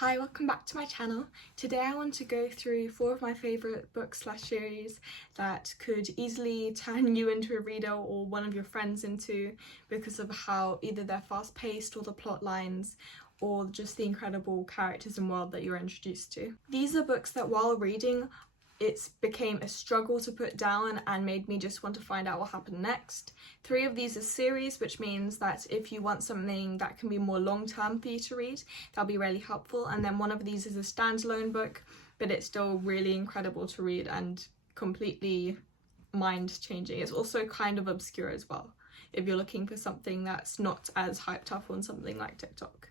Hi, welcome back to my channel. Today I want to go through 4 of my favourite books/series that could easily turn you into a reader or one of your friends into, because of how either they're fast-paced or the plot lines or just the incredible characters and world that you're introduced to. These are books that while reading it became a struggle to put down and made me just want to find out what happened next. 3 of these are series, which means that if you want something that can be more long-term for you to read, that'll be really helpful. And then one of these is a standalone book, but it's still really incredible to read and completely mind-changing. It's also kind of obscure as well, if you're looking for something that's not as hyped up on something like TikTok.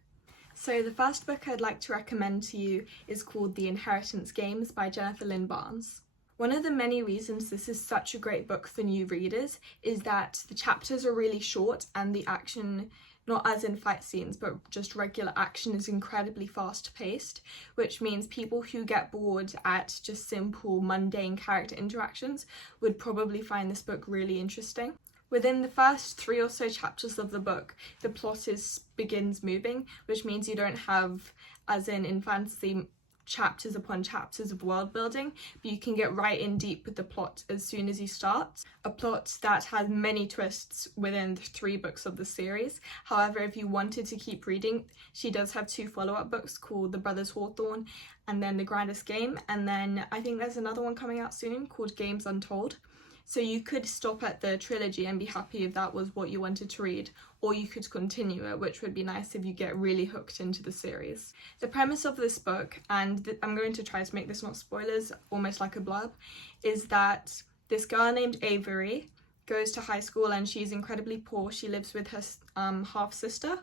So the first book I'd like to recommend to you is called The Inheritance Games by Jennifer Lynn Barnes. One of the many reasons this is such a great book for new readers is that the chapters are really short and the action, not as in fight scenes, but just regular action, is incredibly fast paced, which means people who get bored at just simple mundane character interactions would probably find this book really interesting. Within the first 3 or so chapters of the book, the plot begins moving, which means you don't have, as in fantasy, chapters upon chapters of world building, but you can get right in deep with the plot as soon as you start. A plot that has many twists within the 3 books of the series. However, if you wanted to keep reading, she does have 2 follow-up books called The Brothers Hawthorne and then The Grandest Game, and then I think there's another one coming out soon called Games Untold. So you could stop at the trilogy and be happy if that was what you wanted to read, or you could continue it, which would be nice if you get really hooked into the series. The premise of this book, and I'm going to try to make this not spoilers, almost like a blurb, is that this girl named Avery goes to high school and she's incredibly poor. She lives with her half-sister,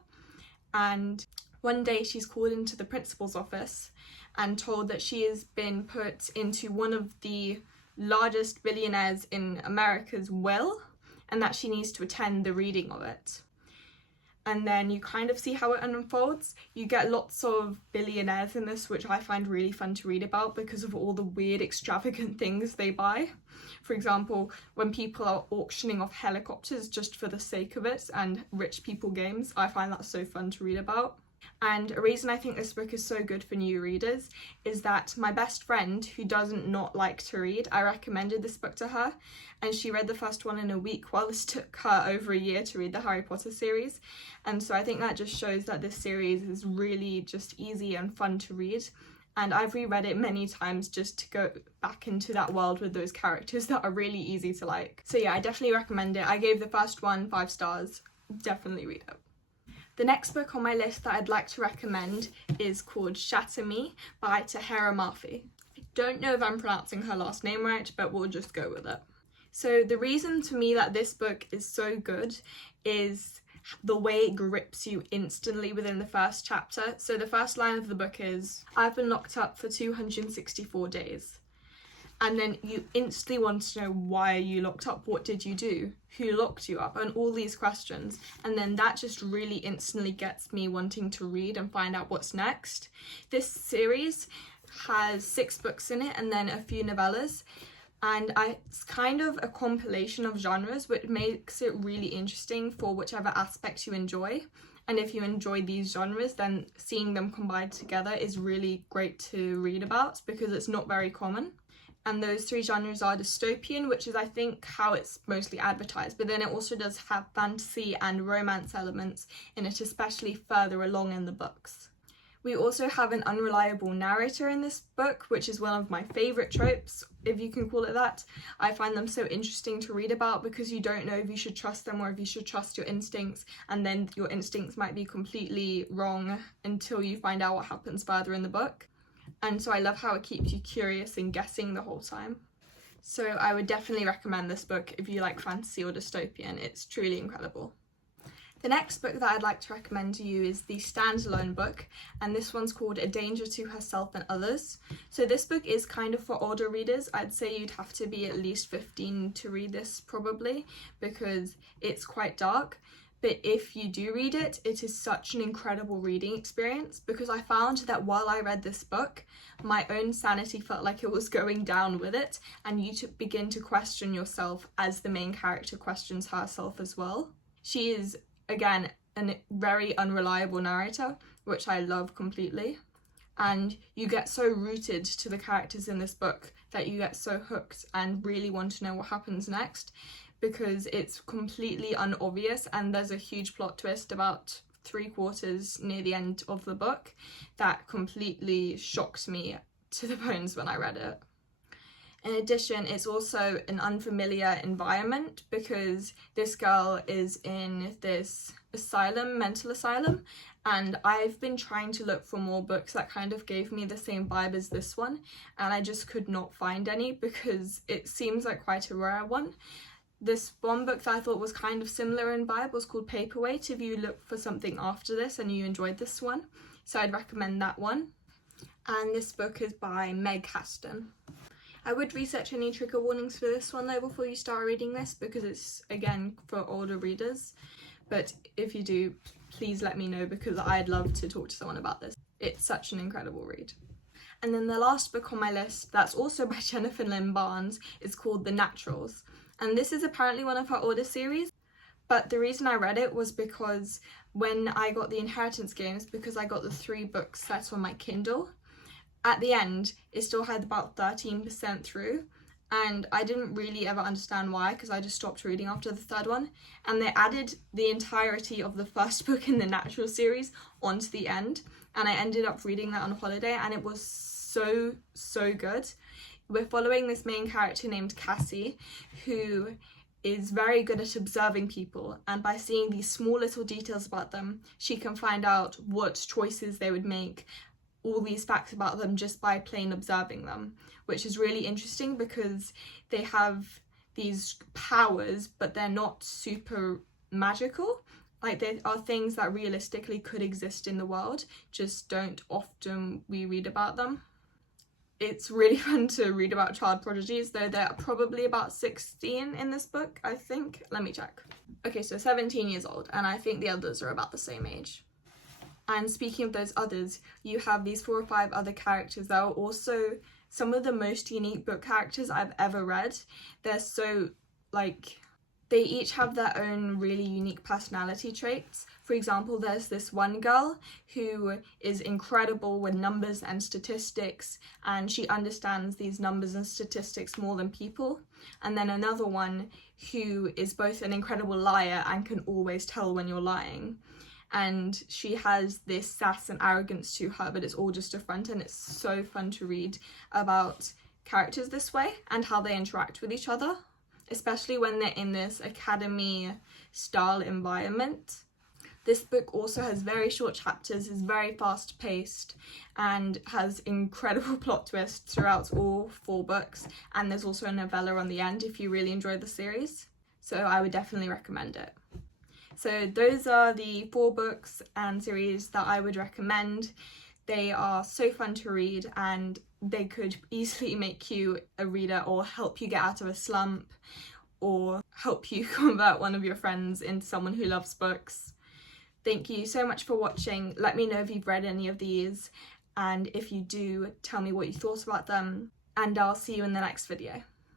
and one day she's called into the principal's office and told that she has been put into one of the largest billionaires in America's will, and that she needs to attend the reading of it. And then you kind of see how it unfolds. You get lots of billionaires in this, which I find really fun to read about because of all the weird extravagant things they buy. For example, when people are auctioning off helicopters just for the sake of it, and rich people games, I find that so fun to read about. And a reason I think this book is so good for new readers is that my best friend, who doesn't not like to read, I recommended this book to her, and she read the first one in a week, while this took her over a year to read the Harry Potter series. And so I think that just shows that this series is really just easy and fun to read, and I've reread it many times just to go back into that world with those characters that are really easy to like. So yeah, I definitely recommend it. I gave the first one 5 stars. Definitely read it. The next book on my list that I'd like to recommend is called Shatter Me by Tahera Murphy. I don't know if I'm pronouncing her last name right, but we'll just go with it. So the reason to me that this book is so good is the way it grips you instantly within the first chapter. So the first line of the book is, "I've been locked up for 264 days. And then you instantly want to know, why are you locked up? What did you do? Who locked you up? And all these questions. And then that just really instantly gets me wanting to read and find out what's next. This series has 6 books in it and then a few novellas. And it's kind of a compilation of genres, which makes it really interesting for whichever aspect you enjoy. And if you enjoy these genres, then seeing them combined together is really great to read about because it's not very common. And those 3 genres are dystopian, which is I think how it's mostly advertised, but then it also does have fantasy and romance elements in it, especially further along in the books. We also have an unreliable narrator in this book, which is one of my favourite tropes, if you can call it that. I find them so interesting to read about because you don't know if you should trust them or if you should trust your instincts, and then your instincts might be completely wrong until you find out what happens further in the book. And so I love how it keeps you curious and guessing the whole time. So I would definitely recommend this book if you like fantasy or dystopian. It's truly incredible. The next book that I'd like to recommend to you is the standalone book, and this one's called A Danger to Herself and Others. So this book is kind of for older readers. I'd say you'd have to be at least 15 to read this probably, because it's quite dark. But if you do read it, it is such an incredible reading experience, because I found that while I read this book, my own sanity felt like it was going down with it, and you begin to question yourself as the main character questions herself as well. She is, again, a very unreliable narrator, which I love completely. and you get so rooted to the characters in this book that you get so hooked and really want to know what happens next, because it's completely unobvious and there's a huge plot twist about 3/4 near the end of the book that completely shocked me to the bones when I read it. In addition, it's also an unfamiliar environment because this girl is in this mental asylum, and I've been trying to look for more books that kind of gave me the same vibe as this one, and I just could not find any because it seems like quite a rare one. This one book that I thought was kind of similar in vibe was called Paperweight, if you look for something after this and you enjoyed this one, so I'd recommend that one. And this book is by Meg Haston. I would research any trigger warnings for this one though before you start reading this, because it's, again, for older readers. But if you do, please let me know, because I'd love to talk to someone about this. It's such an incredible read. And then the last book on my list, that's also by Jennifer Lynn Barnes, is called The Naturals. And this is apparently one of her older series. But the reason I read it was because when I got the Inheritance Games, because I got the 3 books set on my Kindle, at the end, it still had about 13% through, and I didn't really ever understand why, because I just stopped reading after the 3rd one, and they added the entirety of the first book in the Natural series onto the end, and I ended up reading that on holiday, and it was so good. We're following this main character named Cassie, who is very good at observing people, and by seeing these small little details about them, she can find out what choices they would make, all these facts about them just by plain observing them, which is really interesting because they have these powers but they're not super magical. Like, they are things that realistically could exist in the world, just don't often we read about them. It's really fun to read about child prodigies, though they're probably about 16 in this book, I think. Let me check. Okay, so 17 years old, and I think the others are about the same age. And speaking of those others, you have these 4 or 5 other characters that are also some of the most unique book characters I've ever read. They're so, like, they each have their own really unique personality traits. For example, there's this one girl who is incredible with numbers and statistics, and she understands these numbers and statistics more than people. And then another one who is both an incredible liar and can always tell when you're lying. And she has this sass and arrogance to her, but it's all just a front, and it's so fun to read about characters this way and how they interact with each other, especially when they're in this academy style environment. This book also has very short chapters, is very fast paced, and has incredible plot twists throughout all 4 books, and there's also a novella on the end if you really enjoy the series, so I would definitely recommend it. So those are the 4 books and series that I would recommend. They are so fun to read, and they could easily make you a reader or help you get out of a slump or help you convert one of your friends into someone who loves books. Thank you so much for watching. Let me know if you've read any of these, and if you do, tell me what you thought about them, and I'll see you in the next video.